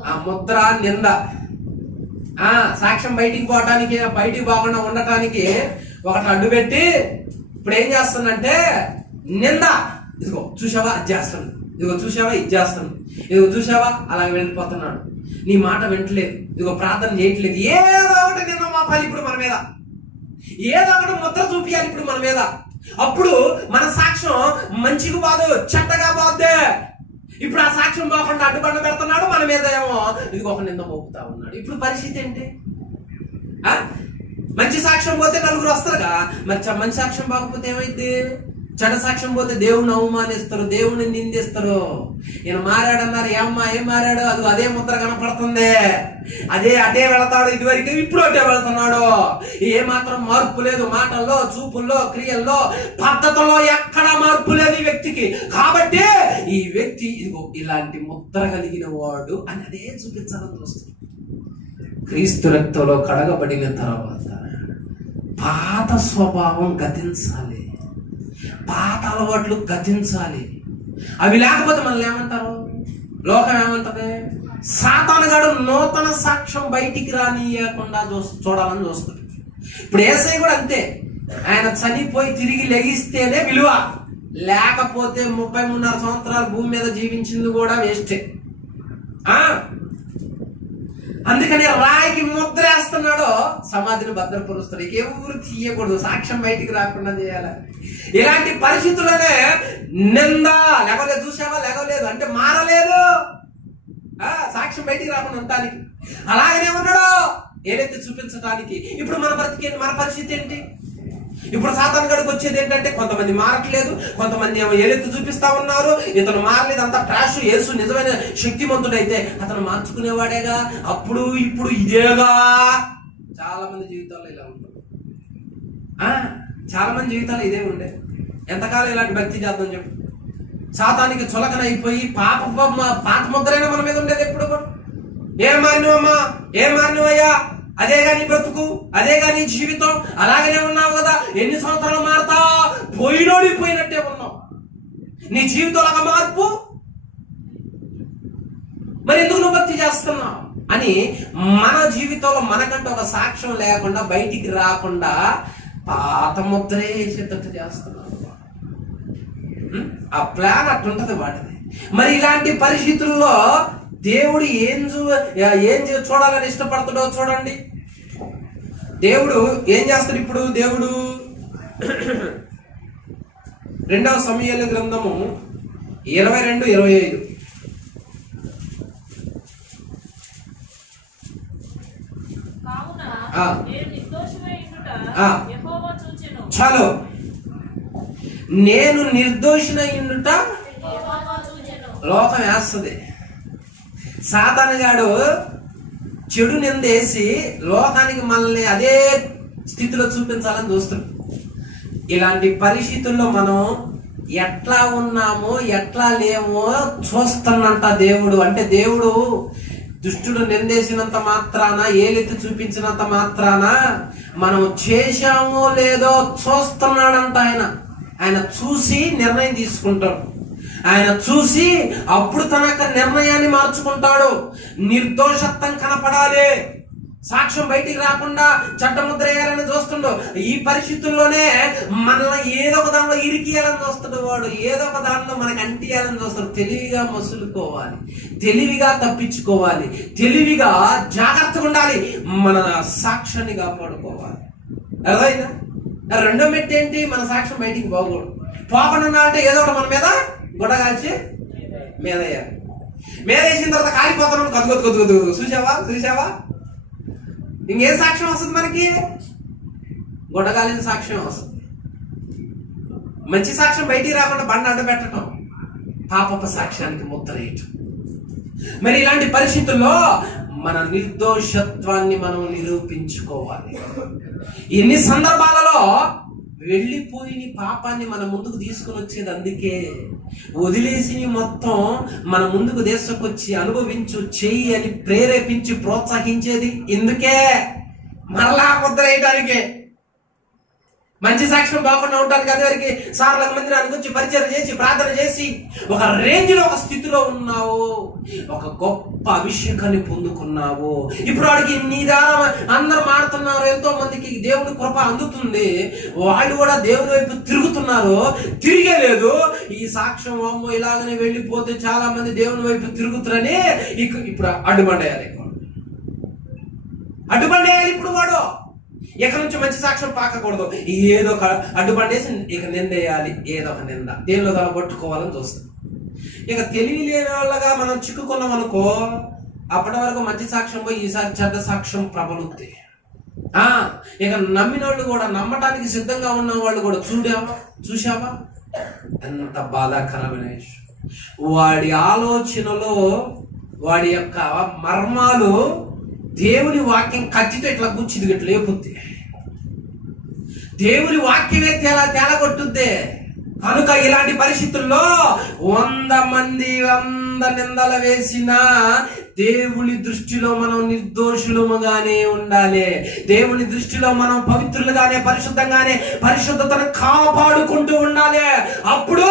ఆ ముద్ర, నింద, సాక్ష్యం బయటికి పోవటానికి, బయటికి పోకుండా ఉండటానికి ఒకటి అడ్డు పెట్టి ఇప్పుడు ఏం చేస్తానంటే నింద, ఇదిగో చూసావా అది చేస్తాను, ఇదిగో చూసావా ఇది చేస్తాను, ఇదిగో చూసావా అలాగే వెళ్ళిపోతున్నాడు, నీ మాట వింటలేదు, ఇదిగో ప్రార్థన చేయట్లేదు, ఏదో ఒకటి నింద మోపాలి ఇప్పుడు మన మీద, ఏదో ఒకటి ముద్ర చూపించాలి ఇప్పుడు మన మీద. అప్పుడు మన సాక్ష్యం మంచిగా పోదు, చెడ్డగా పోద్దే. ఇప్పుడు ఆ సాక్ష్యం పోకుండా అడ్డుబండ పెడుతున్నాడు, మన మీద ఏమో ఇదిగో ఒక నింద మోపుతా ఉన్నాడు. ఇప్పుడు పరిస్థితి ఏంటి? మంచి సాక్ష్యం పోతే నలుగురు వస్తారుగా, మరి మంచి సాక్ష్యం పోకపోతే ఏమైంది? చెడ్డ సాక్ష్యం పోతే దేవుణ్ణి అవమానిస్తారు, దేవుణ్ణి నిందిస్తారు. ఈయన మారాడన్నారు, ఏమ్మా ఏం మారాడు, అది అదే ముద్ర కనపడుతుంది, అదే వెళతాడు, ఇదివరకు ఇప్పుడు అదే వెళుతున్నాడు, ఏ మాత్రం మార్పు లేదు, మాటల్లో, చూపుల్లో, క్రియల్లో, పద్ధతుల్లో ఎక్కడా మార్పు లేదు ఈ వ్యక్తికి. కాబట్టి ఈ వ్యక్తి ఇదిగో ఇలాంటి ముద్ర కలిగిన వాడు అని అదే చూపించాలని చూస్తుంది. క్రీస్తు రక్తంలో కడగబడిన తర్వాత పాత స్వభావం గతించాలి, పాత అలవాట్లు గతించాలి. అవి లేకపోతే మనల్ని ఏమంటారు? లోకం ఏమంటది? సాతానుగాడు నూతన సాక్ష్యం బయటికి రానియకుండా చూడాలని చూస్తాడు. ఇప్పుడు యేసయ్య కూడా అంతే. ఆయన చనిపోయి తిరిగి లెగిస్తేనే విలువ, లేకపోతే 33.5 సంవత్సరాలు భూమి మీద జీవించింది కూడా వేస్టే. అందుకని రాయికి ముద్రేస్తున్నాడో సమాధిని భద్రపరుస్తాడు. ఎవరు తీయకూడదు, సాక్ష్యం బయటికి రాకుండా చేయాలి. ఇలాంటి పరిస్థితుల్లోనే నింద, లేవలేదు చూసావా, లేవలేదు అంటే మారలేదు, సాక్ష్యం బయటికి రాకుండా ఉండటానికి. అలాగనే ఉన్నాడు ఏదైతే చూపించడానికి. ఇప్పుడు మన బ్రతికేంటి, మన పరిస్థితి ఏంటి? ఇప్పుడు సాతాను గడికి వచ్చేది ఏంటంటే, కొంతమంది మారట్లేదు, కొంతమంది ఏమో ఏలెత్తి చూపిస్తా ఉన్నారు. ఇతను మారలేదు, అంతా ట్రాష్. యేసు నిజమైన శక్తిమంతుడైతే అతను మార్చుకునేవాడేగా, అప్పుడు ఇప్పుడు ఇదేగా. చాలా మంది జీవితాల్లో ఇలా ఉంటుంది. చాలా మంది జీవితాలు ఇదే ఉండే. ఎంతకాలం ఇలాంటి భక్తి చేద్దాం చెప్పు? సాతానికి చులకనైపోయి పాత ముద్రైనా మన మీద ఉండేది ఎప్పుడు కూడా. ఏం మారినవమ్మా, ఏం మారినవయ్యా, అదేగా నీ బ్రతుకు, అదేగా నీ జీవితం, అలాగనే ఉన్నావు కదా, ఎన్ని సంవత్సరాలు మారుతా, పోయినట్టే ఉన్నావు. నీ జీవితంలో మార్పు మరి ఎందుకు నువ్వు భక్తి చేస్తున్నావు అని మన జీవితంలో మనకంటే ఒక సాక్ష్యం లేకుండా బయటికి రాకుండా పాత ముద్రే వేసేటట్టు చేస్తున్నావు. ఆ ప్లాన్ అట్టుంటది వాటిది. మరి ఇలాంటి పరిస్థితుల్లో దేవుడు ఏం చూడాలని ఇష్టపడతాడో చూడండి. దేవుడు ఏం చేస్తాడు ఇప్పుడు? దేవుడు 2వ సమూయేలు గ్రంథము 22:25. చాలు, నేను నిర్దోషినయుండుట లోకం వేస్తుంది. సాతానుగాడు చెడు నిందేసి లోకానికి మనల్ని అదే స్థితిలో చూపించాలని చూస్తాడు. ఇలాంటి పరిస్థితుల్లో మనం ఎట్లా ఉన్నామో ఎట్లా లేమో చూస్తున్నంత దేవుడు. అంటే దేవుడు దుష్టుడు నిందేసినంత మాత్రాన, ఏలెత్తి చూపించినంత మాత్రాన మనం చేశామో లేదో చూస్తున్నాడంట. ఆయన చూసి నిర్ణయం తీసుకుంటాడు. ఆయన చూసి అప్పుడు తన యొక్క నిర్ణయాన్ని మార్చుకుంటాడు. నిర్దోషత్వం కనపడాలి, సాక్ష్యం బయటికి రాకుండా చట్టముద్ర వేయాలని చూస్తుండు. ఈ పరిస్థితుల్లోనే మనల్ని ఏదో ఒక దానిలో ఇరికియాలని చూస్తాడు వాడు, ఏదో ఒక దానిలో మనకు అంటియాలని చూస్తాడు. తెలివిగా మసులుకోవాలి, తెలివిగా తప్పించుకోవాలి, తెలివిగా జాగ్రత్తగా ఉండాలి, మన సాక్ష్యాన్ని కాపాడుకోవాలి. అర్థమైందా? రెండో మెట్టు ఏంటి? మన సాక్ష్యం బయటికి పోకూడదు. పోకుండా అంటే ఏదో ఒకటి మన మీద గొడగాల్చి మీదయ్యారు. మీదేసిన తర్వాత కాలిపోతున్నాడు, కదుగొద్దు. చూసావా? ఇంకేం సాక్ష్యం వస్తుంది మనకి? గొడగాలిన సాక్ష్యం వస్తుంది. మంచి సాక్ష్యం బయటికి రాకుండా బండ అడ్డు పెట్టడం, పాపపు సాక్ష్యానికి ముద్ర వేయటం. మరి ఇలాంటి పరిస్థితుల్లో మన నిర్దోషత్వాన్ని మనం నిరూపించుకోవాలి. ఎన్ని సందర్భాలలో వెళ్ళిపోయిన పాపాన్ని మన ముందుకు తీసుకుని వచ్చేది అందుకే. వదిలేసి మొత్తం మన ముందుకు తీసుకొచ్చి అనుభవించు, చెయ్యి అని ప్రేరేపించి ప్రోత్సహించేది ఎందుకే? మరలా ముద్ర వేయడానికే. మంచి సాక్ష్యం బాగుండా ఉండడానికి అదివరకు సార్ల మందిరానికి వచ్చి పరిచయం చేసి ప్రార్థన చేసి ఒక రేంజ్ లో ఒక స్థితిలో ఉన్నావు, ఒక గొప్ప అభిషేకాన్ని పొందుకున్నావు. ఇప్పుడు వాడికి నీ ద్వారా అందరు మారుతున్నారు, ఎంతో మందికి దేవుని కృప అందుతుంది, వాళ్ళు కూడా దేవుని వైపు తిరుగుతున్నారు. తిరిగేలేదు ఈ సాక్ష్యం అమ్మో ఇలాగనే వెళ్ళిపోతే చాలా మంది దేవుని వైపు తిరుగుతారని ఇప్పుడు అడ్డుబండేయాలి. ఇప్పుడు వాడు ఇక నుంచి మంచి సాక్ష్యం పాకకూడదు, ఏదో ఒక అడ్డుపడేసి ఇక నిందేయాలి, ఏదో ఒక నింద దేనిలో దాన్ని పట్టుకోవాలని చూస్తాం. ఇక తెలివి లేని వాళ్ళగా మనం చిక్కుకున్నాం అనుకో, అప్పటి వరకు మంచి సాక్ష్యం పోయి ఈసారి చెడ్డ సాక్ష్యం ప్రబలుద్ది. ఇక నమ్మిన వాళ్ళు కూడా, నమ్మటానికి సిద్ధంగా ఉన్న వాళ్ళు కూడా చూసావా ఎంత బాధాకరమైన విషయం. వాడి ఆలోచనలో వాడి యొక్క మర్మాలు దేవుని వాక్యం కత్తితో ఇట్లా గుచ్చిది, ఇట్లా లేపుద్ది. దేవుని వాక్యమే తేలగొట్టుద్ది. కనుక ఇలాంటి పరిస్థితుల్లో 100 మంది 100 నిందలు వేసినా దేవుని దృష్టిలో మనం నిర్దోషులముగానే ఉండాలి. దేవుని దృష్టిలో మనం పవిత్రులుగానే, పరిశుద్ధంగానే, పరిశుద్ధతను కాపాడుకుంటూ ఉండాలి. అప్పుడు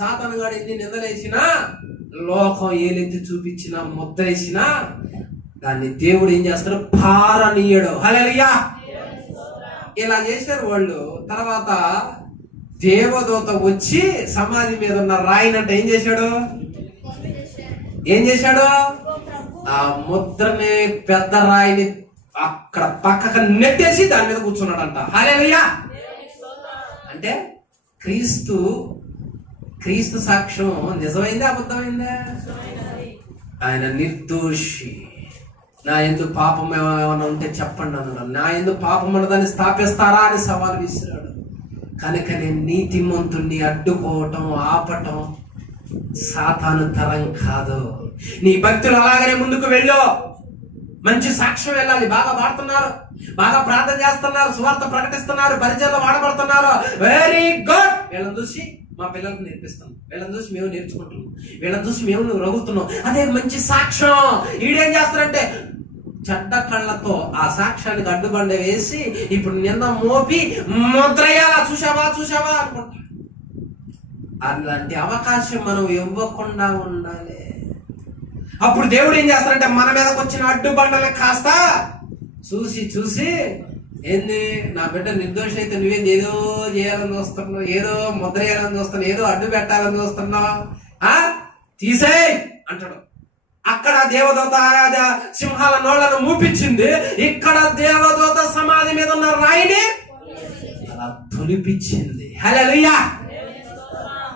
సాతానుగాడు ఎన్ని నిందలేసినా లోకం ఏలెత్తి చూపించినా ముద్రేసినా దాన్ని దేవుడు ఏం చేస్తాడు? పారనీయడు. హల్లెలూయా. ఇలా చేశారు వాళ్ళు. తర్వాత దేవదూత వచ్చి సమాధి మీద ఉన్న రాయినంట ఏం చేశాడు? ఆ ముద్రని, పెద్ద రాయిని అక్కడ పక్కకు నెట్టేసి దాని మీద కూర్చున్నాడంట. హల్లెలూయా. అంటే క్రీస్తు సాక్ష్యం నిజమైందా అబద్ధమైందా? ఆయన నిర్దోషి. నా ఎందుకు పాపం ఏమైనా ఉంటే చెప్పండి అన్నాడు. నా ఎందుకు పాపం ఉన్నదాన్ని స్థాపిస్తారా అని సవాల్ విసిరాడు. కనుక నేను నీతిమంతుణ్ణి అడ్డుకోవటం, ఆపటం సాతాను తరం కాదు. నీ భక్తులు అలాగనే ముందుకు వెళ్ళు. మంచి సాక్ష్యం వెళ్ళాలి. బాగా పాడుతున్నారు, బాగా ప్రార్థన చేస్తున్నారు, సువార్త ప్రకటిస్తున్నారు, పరిచయంలో వాడబడుతున్నారు. Very good. వీళ్ళని చూసి మా పిల్లలకు నేర్పిస్తున్నాం, వీళ్ళని చూసి మేము నేర్చుకుంటున్నాం, వీళ్ళని చూసి మేము రగులుతున్నాం. అదే మంచి సాక్ష్యం. ఈడేం చేస్తారంటే చెడ్డ కళ్ళతో ఆ సాక్ష్యానికి అడ్డుబండ వేసి ఇప్పుడు నిన్న మోపి ముద్రయ్యాలా, చూసావా అనుకుంటా. అలాంటి అవకాశం మనం ఇవ్వకుండా ఉండాలి. అప్పుడు దేవుడు ఏం చేస్తారంటే మన మీదకి వచ్చిన అడ్డుబండలకు కాస్త చూసి ఏంది, నా బిడ్డ నిర్దోషి అయితే నువ్వేంది ఏదో చేయాలని చూస్తున్నావు, ఏదో ముద్ర వేయాలని చూస్తున్నావు, ఏదో అడ్డు పెట్టాలని చూస్తున్నావు, తీసేయ్ అంటాడు. అక్కడ దేవదూత సింహాల నోళ్లను మూపించింది, ఇక్కడ దేవదూత సమాధి మీద ఉన్న రాయిని అలా తొలిపించింది. హల్లెలూయా.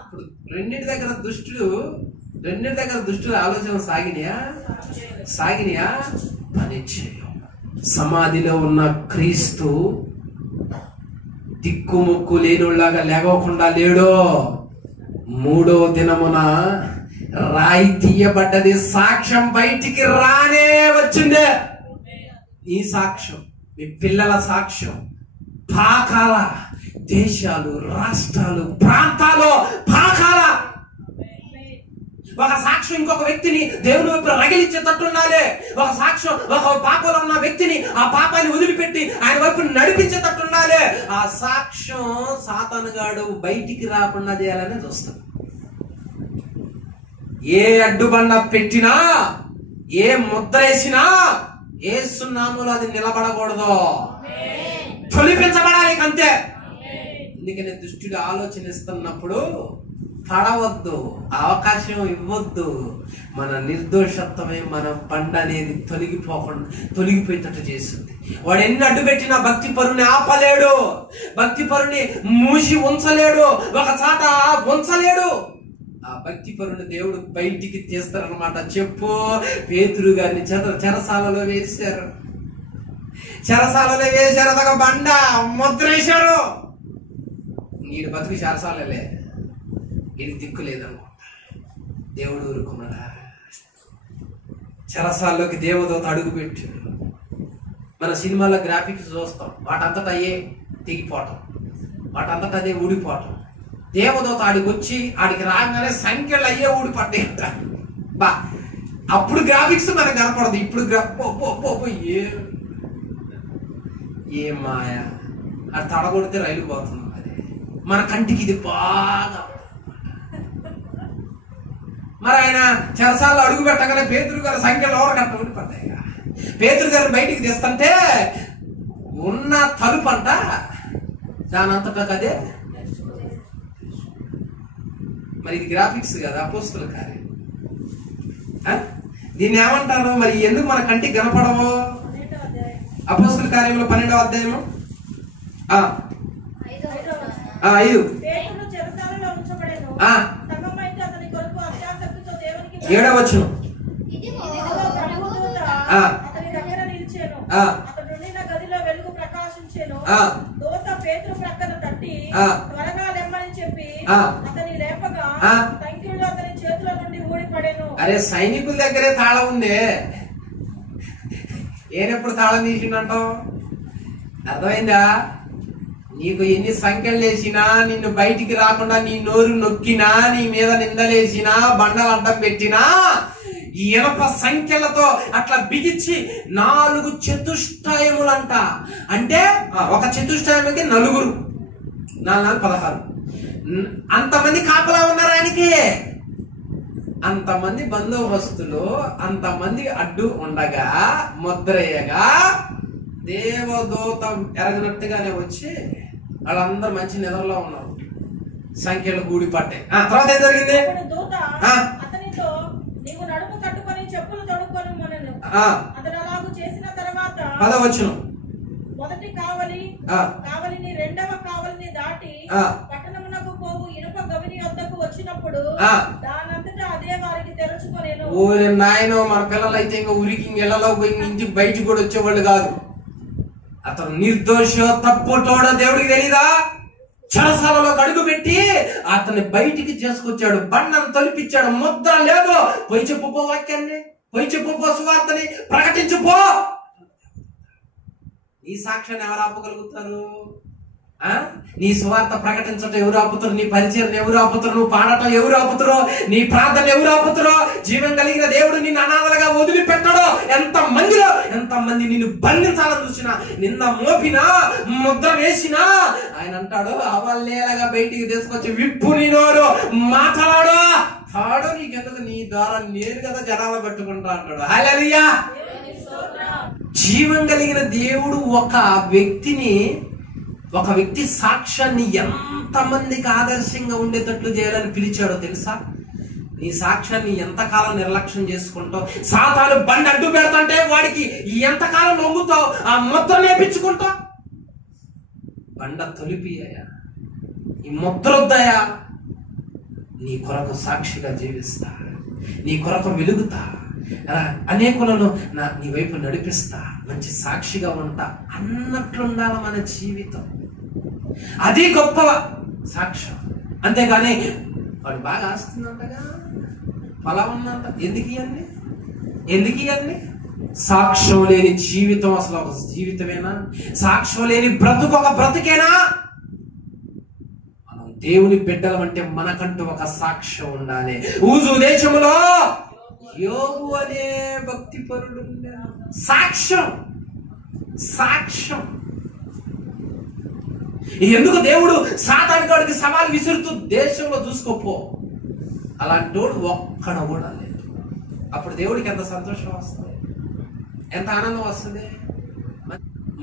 ఇప్పుడు రెండింటి దగ్గర దుష్టులు ఆలోచన సాగినయా పని చేయవు. సమాధిలో ఉన్న క్రీస్తు దిక్కుముక్కు లేనులాగా లేవకుండా లేడో. 3వ దినమున రాయి తీయబడ్డది. సాక్ష్యం బయటికి రానే వచ్చిందే. ఈ సాక్ష్యం, మీ పిల్లల సాక్ష్యం, పాకాల దేశాలు, రాష్ట్రాలు, ప్రాంతాలు పాకాల. ఒక సాక్ష్యం ఇంకొక వ్యక్తిని దేవుని వైపు రగిలించేటట్టు ఉండాలి. ఒక సాక్ష్యం ఒక పాపంలో ఉన్న వ్యక్తిని, ఆ పాపాన్ని వదిలిపెట్టి ఆయన వైపు నడిపించేటట్టు ఉండాలి. ఆ సాక్ష్యం సాతానుగాడు బయటికి రాకుండా చేయాలని చూస్తాడు. ఏ అడ్డుబండ పెట్టినా, ఏ ముద్ర వేసినా యేసు నామములో అది నిలబడకూడదు, తొలిపించబడాలి. అంతే. అందుకనే దుష్టుడు ఆలోచనిస్తున్నప్పుడు పడవద్దు, అవకాశం ఇవ్వద్దు. మన నిర్దోషత్వమే మన బండ అనేది తొలగిపోయేటట్టు చేస్తుంది. వాడు ఎన్ని అడ్డు పెట్టినా భక్తి పరుని ఆపలేడు, భక్తి పరుని మూసి ఉంచలేడు, ఒక చాట ఉంచలేడు. ఆ భక్తి పరుని దేవుడు బయటికి తీస్తారనమాట. చెప్పు, పేతురు గారిని చెరసాలలో వేశారు. అదొక బండ ముద్ర వేశారు. ఈడు బతుకు చెరసాలలే, ఇది దిక్కు లేదనుకుంటా. దేవుడు ఊరుకున్నాడా? చెరసాల్లోకి దేవదూత అడుగు పెట్టాడు. మన సినిమాలో గ్రాఫిక్స్ చూస్తాం, వాటంతటా అయ్యే తెగిపోవటం, వాటంతటా అదే ఊడిపోవటం. దేవదూత ఆడికి వచ్చి ఆడికి రాగానే సంఖ్యలు అయ్యే ఊడిపడ్డాయంట. అప్పుడు గ్రాఫిక్స్ మనకు కనపడదు. ఇప్పుడు ఏ మాయ, అది తడగొడితే రైలు పోతుంది. అది మన కంటికి ఇది బాగా. మరి ఆయన చెరసాల్లో అడుగు పెట్టగానే పేతురు గారి సంఖ్యలు ఓరగట్ట ఊడిపడ్డాయి. పేతురు గారిని బయటికి తీస్తుంటే ఉన్న తలుపు అంట దాని అంతటా కదే. మరి ఇది గ్రాఫిక్స్ కదా, అపోస్తుల కార్యం. దీన్ని ఏమంటారు మరి? ఎందుకు మన కంటికి కనపడవు? అపోస్తుల కార్యంలో 12వ అధ్యాయము 5 7వ వచనం. అరే సైనికుల దగ్గరే తాళం ఉందే, ఏనెప్పుడు తాళం తీసిండంటావు? అర్థమైందా? నీకు ఎన్ని సంఖ్యలు వేసినా, నిన్ను బయటికి రాకుండా నీ నోరు నొక్కినా, నీ మీద నిందలేసినా, బండలు అడ్డం పెట్టినా, ఈ ఇనప సంఖ్యలతో అట్లా బిగించి 4 చతుష్టయములంట. అంటే ఒక చతుష్టయానికి 4, 4 16 అంతమంది కాపలా ఉన్నారు ఆయనకి. అంతమంది బందోబస్తులు అంతమంది అడ్డు ఉండగా ముద్రయ్యగా దేవదూత ఎరగనట్టుగానే వచ్చి వాళ్ళందరూ మంచి నిద్రలో ఉన్నారు, సంఖ్యలు గూడి పట్టాయి. తర్వాత ఏం జరిగింది? దూత అతనితో నీవు నడుము కట్టుకొని చెప్పులు తొడుక్కొని మనను. అతడు అలాగూ చేసిన తర్వాత పదవచ్చును మొదటి కావలిని రెండవ కావలిని దాటి పట్టణమునకు పోవు ఇనుప గవిని వద్దకు వచ్చినప్పుడు దానంతటా అదే వారికి తెరుచుకొనేను. ఓరి నాయనో, మన పిల్లలు అయితే ఇంకా ఉరికి ఇళ్లలో ఇంటి బయటికి కూడా వచ్చేవాళ్ళు కాదు. అతను నిర్దోషో తప్పుటోడో దేవుడికి తెలీదా? చెరసాలలో అడుగు పెట్టి అతన్ని బయటికి చేసుకొచ్చాడు, బండను తొలిపించాడు. ముద్ర లేదు. పోయి చెప్పుకో వాక్యాన్ని, పోయి చెప్పుకో సువార్తని ప్రకటించుకో. నీ సాక్ష్యాన్ని ఎవరు ఆపగలుగుతారు? నీ సువార్త ప్రకటించటం ఎవరు ఆపుతారు? నీ పరిచయం ఎవరు ఆపుతారు? నువ్వు పాడటం ఎవరు ఆపుతారో? నీ ప్రార్థన ఎవరు ఆపుతారో? జీవం కలిగిన దేవుడు నిన్ను అనాథలుగా వదిలిపెట్టడో? ఎంతమంది నిన్ను బంధించాలని చూసినా, నిన్న మోపినా, ముద్ర వేసినా, ఆయన అంటాడు అవల్లేలాగా బయటికి తీసుకొచ్చి విప్పు నీ నోరు మాట్లాడు, తాడు నీకెందుకు, నీ ద్వారా నేను కదా జనాలు పట్టుకుంటా అంటాడు. హల్లెలూయా. జీవం కలిగిన దేవుడు ఒక వ్యక్తి సాక్ష్యాన్ని ఎంతమందికి ఆదర్శంగా ఉండేటట్లు చేయాలని పిలిచాడో తెలుసా? నీ సాక్ష్యాన్ని ఎంతకాలం నిర్లక్ష్యం చేసుకుంటావు? సాతాను బండి అడ్డు పెడతాంటే వాడికి ఎంతకాలం లొంగుతావు? ఆ ముద్ర నేర్పించుకుంటావు. బండ తొలిపియ్యా, ఈ ముద్ర వద్దయా, నీ కొరకు సాక్షిగా జీవిస్తా, నీ కొరకు వెలుగుతా, అనేకులను నీ వైపు నడిపిస్తా, మంచి సాక్షిగా ఉంటా అన్నట్లుండాలి మన జీవితం. అది గొప్ప సాక్ష్యం. అంతేగాని వాడు బాగా ఆస్తుందంటగా, పొలం ఉందంట, ఎందుకు ఇవన్నీ? సాక్ష్యం లేని జీవితం అసలు ఒక జీవితమేనా? సాక్ష్యం లేని బ్రతుకు ఒక బ్రతుకేనా? మనం దేవుని బిడ్డలం అంటే మనకంటూ ఒక సాక్ష్యం ఉండాలి. ఊజు దేశంలో యోబు అనే భక్తి పరుడు సాక్ష్యం. ఎందుకు దేవుడు సాతానుడికి సవాల్ విసురుతూ దేశంలో చూసుకోపో అలాంటి వాడు ఒక్కడ కూడా లేదు. అప్పుడు దేవుడికి ఎంత సంతోషం వస్తుంది, ఎంత ఆనందం వస్తుంది.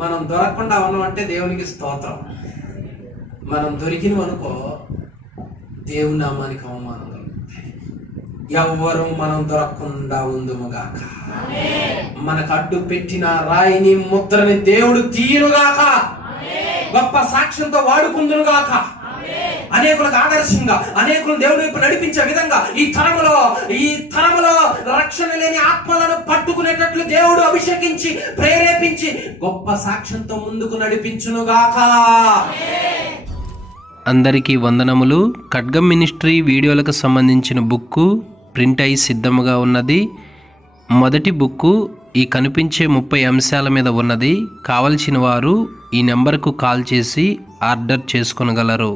మనం దొరకకుండా ఉన్నామంటే దేవునికి స్తోత్రం. మనం దొరికినవనుకో దేవుని నామానికి అవమానం కలుగుతాయి. ఎవ్వరూ మనం దొరకకుండా ఉందుముగాక. మనకు అడ్డు పెట్టిన రాయిని ముద్రని దేవుడు తీరుగాక, గొప్ప సాక్ష్యంతో వాడుకుందునుగాక. అనేకులకు ఆదర్శంగా, అనేకులను దేవుని వైపు నడిపించే విధంగా ఈ తరములో రక్షణ లేని ఆత్మలను పట్టుకునేటట్లు దేవుడు అభిషేకించి ప్రేరేపించి గొప్ప సాక్ష్యంతో ముందుకు నడిపించునుగాక. అందరికీ వందనములు. ఖడ్గం మినిస్ట్రీ వీడియోలకు సంబంధించిన బుక్కు ప్రింట్ అయి సిద్ధముగా ఉన్నది. మొదటి బుక్కు ఈ కనిపించే 30 అంశాల మీద ఉన్నది. కావలసిన వారు ఈ నెంబర్కు కాల్ చేసి ఆర్డర్ చేసుకొనగలరు.